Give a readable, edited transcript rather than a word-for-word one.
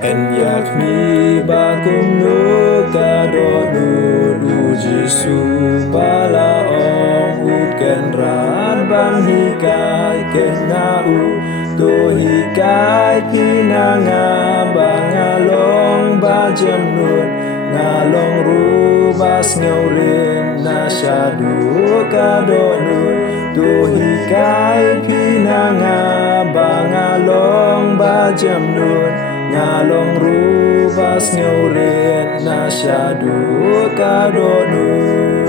En yak mi bakum nu kadonut uji su bala ong ut ken rat bang hikai ken na u to hikai pinanga bangalong bajem nut ngalong rubas ngeurin na syadu kadonut to hikai pinanga bangalong bajem nut ngalong rubas ngeurin na syadu kadonut